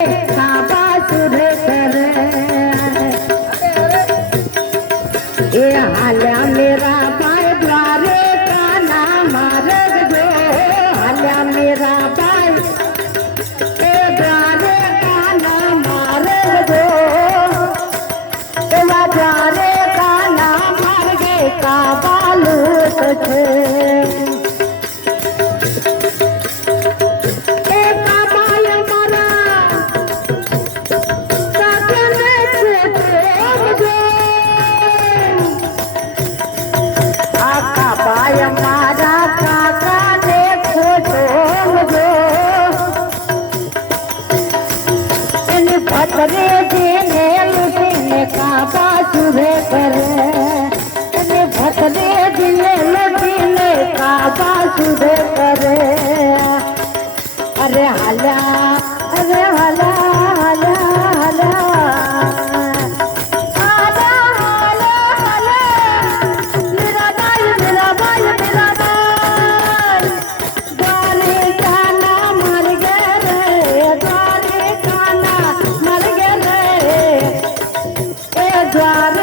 बासुर करे ये हाल्या मेरा भाई द्वारे का नाम मार्ग जो हाल्या मेरा भाई द्वारे का नाम मार्ग जो द्वारे का नाम मार्ग का बालूत थे मारा काका देखो जो इन भतरे जीने लुटने का बासुर करे इन भतरे जीने लुटने का बासुर करे अरे हला अरे हला हला हला द्वार